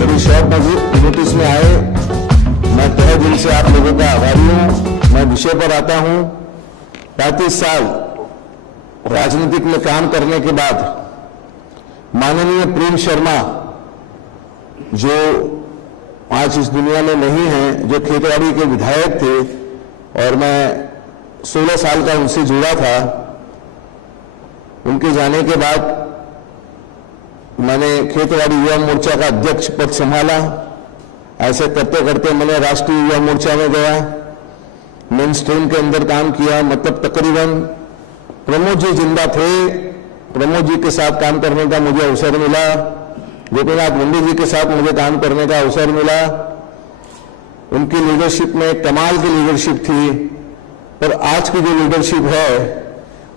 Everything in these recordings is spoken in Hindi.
बड़ी शॉर्ट नोटिस में आए। मैं तहे दिल से आप लोगों का आभारी हूं। मैं विषय पर आता हूं। 35 साल राजनीतिक में काम करने के बाद माननीय प्रेम शर्मा, जो आज इस दुनिया में नहीं है, जो खेतवाड़ी के विधायक थे और मैं 16 साल का उनसे जुड़ा था, उनके जाने के बाद मैंने खेतवाड़ी युवा मोर्चा का अध्यक्ष पद संभाला। ऐसे करते करते मैंने राष्ट्रीय युवा मोर्चा में गया, मेन स्ट्रीम के अंदर काम किया। मतलब तकरीबन प्रमोद जी जिंदा थे, प्रमोद जी के साथ काम करने का मुझे अवसर मिला, गोपीनाथ मुंडे जी के साथ मुझे काम करने का अवसर मिला। उनकी लीडरशिप में कमाल की लीडरशिप थी। पर आज की जो लीडरशिप है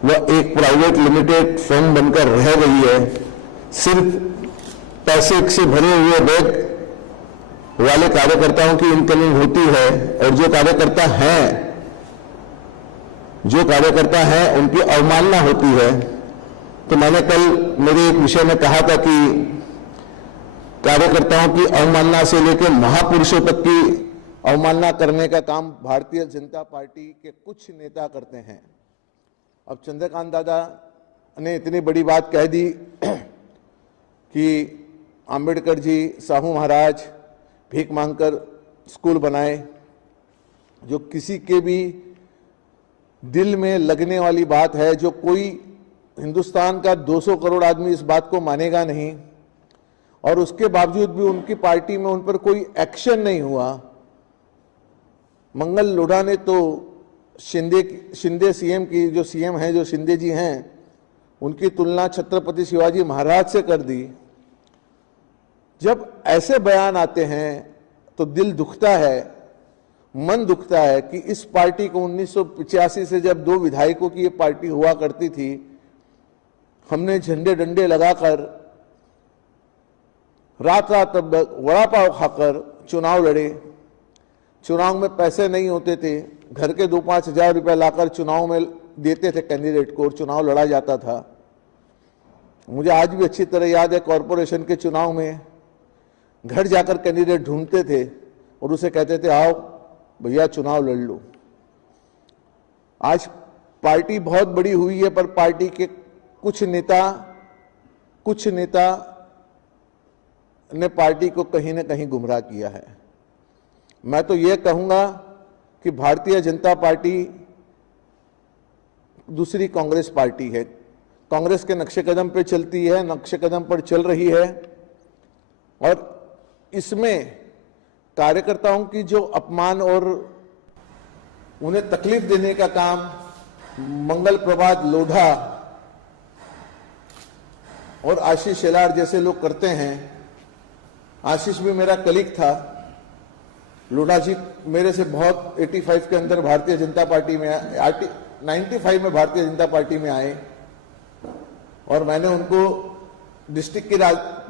वह एक प्राइवेट लिमिटेड फर्म बनकर रह गई है। सिर्फ पैसे से भरे हुए बैग वाले कार्यकर्ताओं की इनकमिंग होती है और जो कार्यकर्ता हैं उनकी अवमानना होती है। तो मैंने कल मेरे एक विषय में कहा था कि कार्यकर्ताओं की अवमानना से लेकर महापुरुषों तक की अवमानना करने का काम भारतीय जनता पार्टी के कुछ नेता करते हैं। अब चंद्रकांत दादा ने इतनी बड़ी बात कह दी कि आंबेडकर जी, साहू महाराज भीख मांगकर स्कूल बनाए, जो किसी के भी दिल में लगने वाली बात है। जो कोई हिंदुस्तान का 200 करोड़ आदमी इस बात को मानेगा नहीं, और उसके बावजूद भी उनकी पार्टी में उन पर कोई एक्शन नहीं हुआ। मंगल लोढ़ा ने तो शिंदे सीएम की, जो सीएम हैं, जो शिंदे जी हैं, उनकी तुलना छत्रपति शिवाजी महाराज से कर दी। जब ऐसे बयान आते हैं तो दिल दुखता है, मन दुखता है कि इस पार्टी को 1985 से, जब 2 विधायकों की ये पार्टी हुआ करती थी, हमने झंडे डंडे लगाकर रात रात वड़ा पाव खाकर चुनाव लड़े। चुनाव में पैसे नहीं होते थे, घर के 2-5 हजार रुपए लाकर चुनाव में देते थे कैंडिडेट को और चुनाव लड़ा जाता था। मुझे आज भी अच्छी तरह याद है, कॉरपोरेशन के चुनाव में घर जाकर कैंडिडेट ढूंढते थे और उसे कहते थे, आओ भैया चुनाव लड़ लो। आज पार्टी बहुत बड़ी हुई है, पर पार्टी के कुछ नेता ने पार्टी को कहीं ना कहीं गुमराह किया है। मैं तो यह कहूंगा कि भारतीय जनता पार्टी दूसरी कांग्रेस पार्टी है। कांग्रेस के नक्शे कदम पे चलती है, नक्शे कदम पर चल रही है, और इसमें कार्यकर्ताओं की जो अपमान और उन्हें तकलीफ देने का काम मंगल प्रभात लोढ़ा और आशीष शेलार जैसे लोग करते हैं। आशीष भी मेरा कलीग था, लोढ़ा जी मेरे से बहुत 85 के अंदर भारतीय जनता पार्टी में 95 में भारतीय जनता पार्टी में आए, और मैंने उनको डिस्ट्रिक्ट की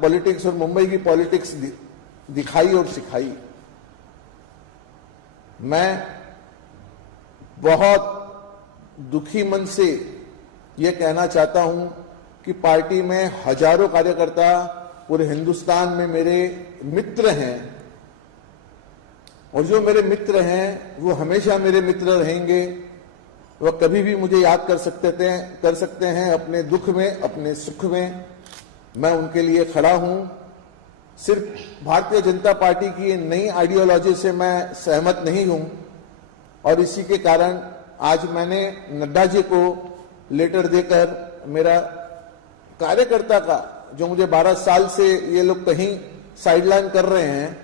पॉलिटिक्स और मुंबई की पॉलिटिक्स दिखाई और सिखाई। मैं बहुत दुखी मन से यह कहना चाहता हूं कि पार्टी में हजारों कार्यकर्ता पूरे हिंदुस्तान में मेरे मित्र हैं, और जो मेरे मित्र हैं वो हमेशा मेरे मित्र रहेंगे। वह कभी भी मुझे याद कर सकते हैं अपने दुख में, अपने सुख में। मैं उनके लिए खड़ा हूं। सिर्फ भारतीय जनता पार्टी की नई आइडियोलॉजी से मैं सहमत नहीं हूं, और इसी के कारण आज मैंने नड्डा जी को लेटर देकर मेरा कार्यकर्ता का, जो मुझे 12 साल से ये लोग कहीं साइडलाइन कर रहे हैं,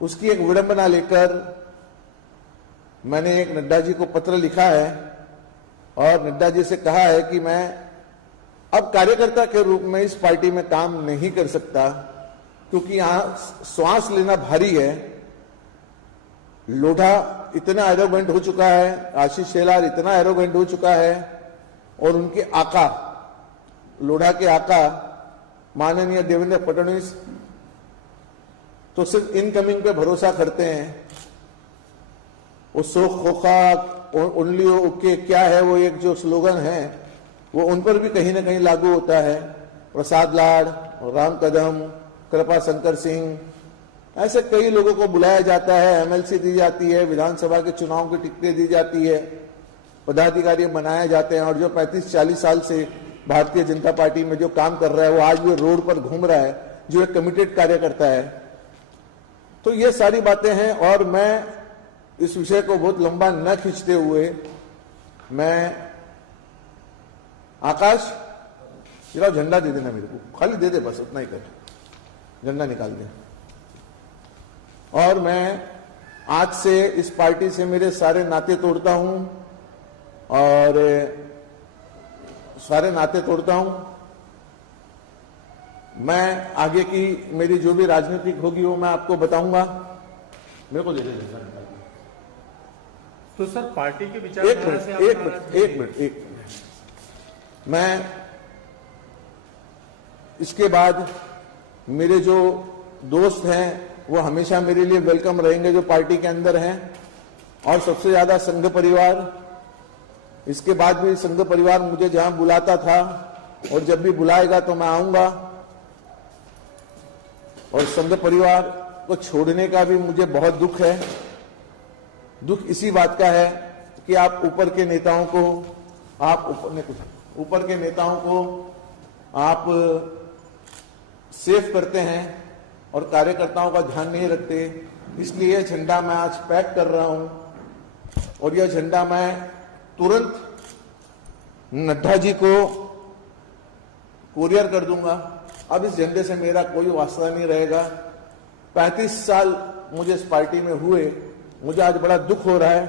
उसकी एक विडंबना लेकर मैंने एक नड्डा जी को पत्र लिखा है और नड्डा जी से कहा है कि मैं अब कार्यकर्ता के रूप में इस पार्टी में काम नहीं कर सकता, क्योंकि यहां श्वास लेना भारी है। लोढ़ा इतना एरोगेंट हो चुका है, आशीष शेलार इतना एरोगेंट हो चुका है, और उनके आका, लोढ़ा के आका माननीय देवेंद्र फडणवीस तो सिर्फ इनकमिंग पे भरोसा करते हैं। वो सो खोखा ओनली ओके क्या है, वो एक जो स्लोगन है वो उन पर भी कहीं ना कहीं लागू होता है। प्रसाद लाड़, राम कदम, कृपा शंकर सिंह, ऐसे कई लोगों को बुलाया जाता है, एमएलसी दी जाती है, विधानसभा के चुनाव की टिकटें दी जाती है, पदाधिकारी बनाए जाते हैं, और जो 35-40 साल से भारतीय जनता पार्टी में जो काम कर रहा है वो आज भी रोड पर घूम रहा है, जो एक कमिटेड कार्यकर्ता है। तो ये सारी बातें हैं, और मैं इस विषय को बहुत लंबा न खींचते हुए मैं आकाश जरा झंडा दे देना मेरे को, खाली दे दे, बस उतना ही कर, झंडा निकाल दे। और मैं आज से इस पार्टी से मेरे सारे नाते तोड़ता हूं, और सारे नाते तोड़ता हूं। मैं आगे की मेरी जो भी राजनीतिक होगी वो मैं आपको बताऊंगा। मेरे को दे दे झंडा निकाल दे। तो सर पार्टी के विचारधारा से एक मिनट मैं इसके बाद मेरे जो दोस्त हैं वो हमेशा मेरे लिए वेलकम रहेंगे जो पार्टी के अंदर हैं, और सबसे ज्यादा संघ परिवार। इसके बाद भी संघ परिवार मुझे जहां बुलाता था और जब भी बुलाएगा तो मैं आऊंगा, और संघ परिवार को छोड़ने का भी मुझे बहुत दुख है। दुख इसी बात का है कि आप ऊपर के नेताओं को आप सेफ करते हैं और कार्यकर्ताओं का ध्यान नहीं रखते। इसलिए झंडा मैं आज पैक कर रहा हूं, और यह झंडा मैं तुरंत नड्डा जी को कुरियर कर दूंगा। अब इस झंडे से मेरा कोई वास्ता नहीं रहेगा। 35 साल मुझे इस पार्टी में हुए, मुझे आज बड़ा दुख हो रहा है,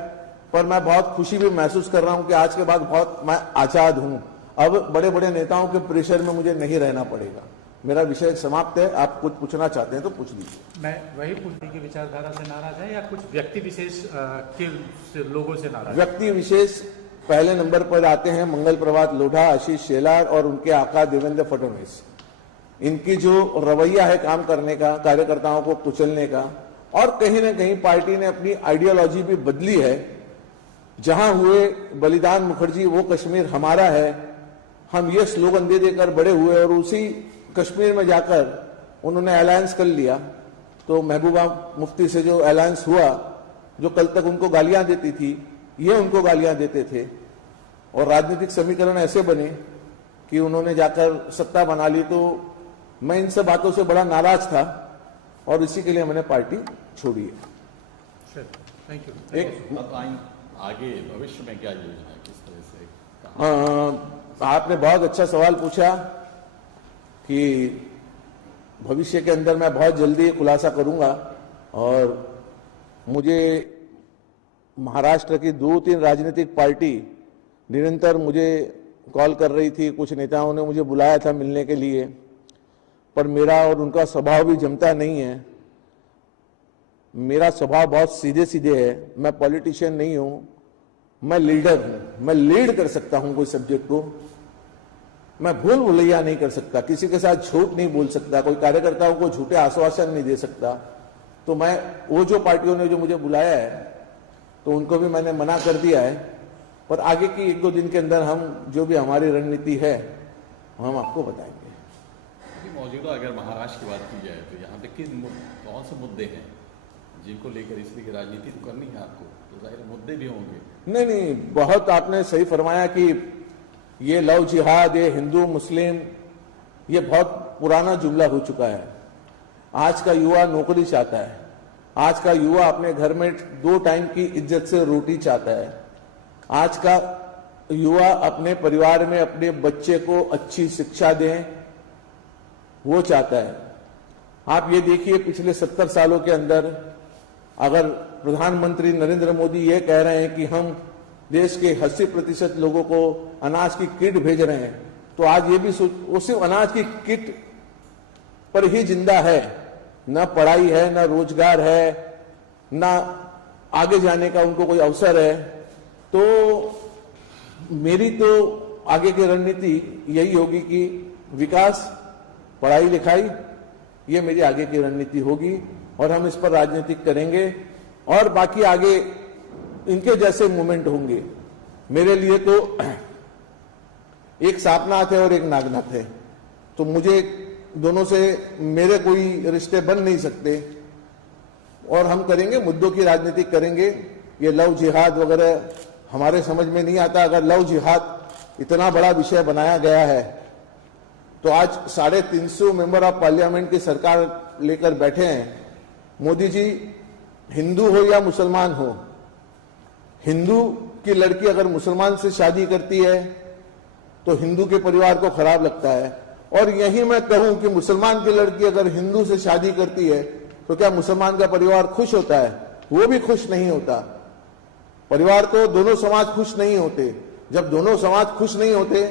पर मैं बहुत खुशी भी महसूस कर रहा हूं कि आज के बाद बहुत मैं आजाद हूं। अब बड़े बड़े नेताओं के प्रेशर में मुझे नहीं रहना पड़ेगा। मेरा विषय समाप्त है। आप कुछ पूछना चाहते हैं तो पूछ लीजिए। मैं वही पूछने की विचारधारा से नाराज है या कुछ व्यक्ति विशेष के लोगों से नाराज? व्यक्ति विशेष पहले नंबर पर आते हैं मंगल प्रभात लोढ़ा, आशीष शेलार और उनके आका देवेंद्र फडणवीस। इनकी जो रवैया है काम करने का, कार्यकर्ताओं को कुचलने का, और कहीं ना कहीं पार्टी ने अपनी आइडियोलॉजी भी बदली है। जहां हुए बलिदान मुखर्जी वो कश्मीर हमारा है, हम ये स्लोगन दे देकर बड़े हुए, और उसी कश्मीर में जाकर उन्होंने अलायंस कर लिया। तो महबूबा मुफ्ती से जो अलायंस हुआ, जो कल तक उनको गालियां देती थी, ये उनको गालियां देते थे, और राजनीतिक समीकरण ऐसे बने कि उन्होंने जाकर सत्ता बना ली। तो मैं इन सब बातों से बड़ा नाराज था, और इसी के लिए मैंने पार्टी छोड़ी है। Thank you. एक आगे भविष्य में क्या योजना है, किस तरह से? आपने बहुत अच्छा सवाल पूछा कि भविष्य के अंदर मैं बहुत जल्दी खुलासा करूंगा, और मुझे महाराष्ट्र की 2-3 राजनीतिक पार्टी निरंतर मुझे कॉल कर रही थी। कुछ नेताओं ने मुझे बुलाया था मिलने के लिए, पर मेरा और उनका स्वभाव भी जमता नहीं है। मेरा स्वभाव बहुत सीधे सीधे है। मैं पॉलिटिशियन नहीं हूं, मैं लीडर हूं। मैं लीड कर सकता हूं कोई सब्जेक्ट को, मैं भूल भुलैया नहीं कर सकता, किसी के साथ झूठ नहीं बोल सकता, कोई कार्यकर्ताओं को झूठे आश्वासन नहीं दे सकता। तो मैं वो जो पार्टियों ने जो मुझे बुलाया है तो उनको भी मैंने मना कर दिया है, पर आगे की 1-2 दिन के अंदर हम जो भी हमारी रणनीति है हम आपको बताएंगे। मौजूदा अगर महाराष्ट्र की बात की जाए तो यहाँ पे कौन से मुद्दे हैं जिनको लेकर इसलिए की राजनीति तो करनी है आपको, तो जाहिर मुद्दे भी होंगे। नहीं, बहुत आपने सही फरमाया कि ये लव जिहाद, ये हिंदू मुस्लिम, ये बहुत पुराना जुमला हो चुका है। आज का युवा नौकरी चाहता है, आज का युवा अपने घर में 2 टाइम की इज्जत से रोटी चाहता है, आज का युवा अपने परिवार में अपने बच्चे को अच्छी शिक्षा दें वो चाहता है। आप ये देखिए पिछले 70 सालों के अंदर अगर प्रधानमंत्री नरेंद्र मोदी ये कह रहे हैं कि हम देश के 80% लोगों को अनाज की किट भेज रहे हैं, तो आज ये भी वो सिर्फ अनाज की किट पर ही जिंदा है, न पढ़ाई है, न रोजगार है, न आगे जाने का उनको कोई अवसर है। तो मेरी तो आगे की रणनीति यही होगी कि विकास, पढ़ाई लिखाई, ये मेरी आगे की रणनीति होगी, और हम इस पर राजनीति करेंगे, और बाकी आगे इनके जैसे मूवमेंट होंगे। मेरे लिए तो एक सापनाथ है और एक नागनाथ है, तो मुझे दोनों से मेरे कोई रिश्ते बन नहीं सकते और हम करेंगे, मुद्दों की राजनीति करेंगे। ये लव जिहाद वगैरह हमारे समझ में नहीं आता। अगर लव जिहाद इतना बड़ा विषय बनाया गया है तो आज 350 मेंबर ऑफ पार्लियामेंट की सरकार लेकर बैठे हैं। मोदी जी, हिंदू हो या मुसलमान हो, हिंदू की लड़की अगर मुसलमान से शादी करती है तो हिंदू के परिवार को खराब लगता है। और यही मैं कहूं कि मुसलमान की लड़की अगर हिंदू से शादी करती है तो क्या मुसलमान का परिवार खुश होता है? वो भी खुश नहीं होता। परिवार तो दोनों समाज खुश नहीं होते। जब दोनों समाज खुश नहीं होते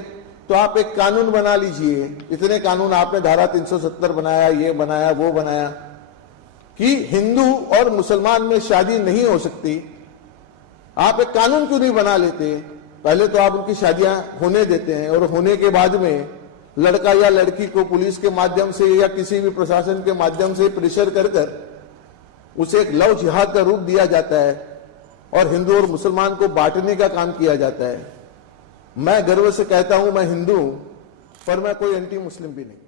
तो आप एक कानून बना लीजिए। इतने कानून आपने धारा 370 बनाया, ये बनाया, वो बनाया कि हिंदू और मुसलमान में शादी नहीं हो सकती। आप एक कानून क्यों नहीं बना लेते? पहले तो आप उनकी शादियां होने देते हैं और होने के बाद में लड़का या लड़की को पुलिस के माध्यम से या किसी भी प्रशासन के माध्यम से प्रेशर कर कर उसे एक लव जिहाद का रूप दिया जाता है और हिंदू और मुसलमान को बांटने का काम किया जाता है। मैं गर्व से कहता हूं मैं हिंदू हूं, पर मैं कोई एंटी मुस्लिम भी नहीं।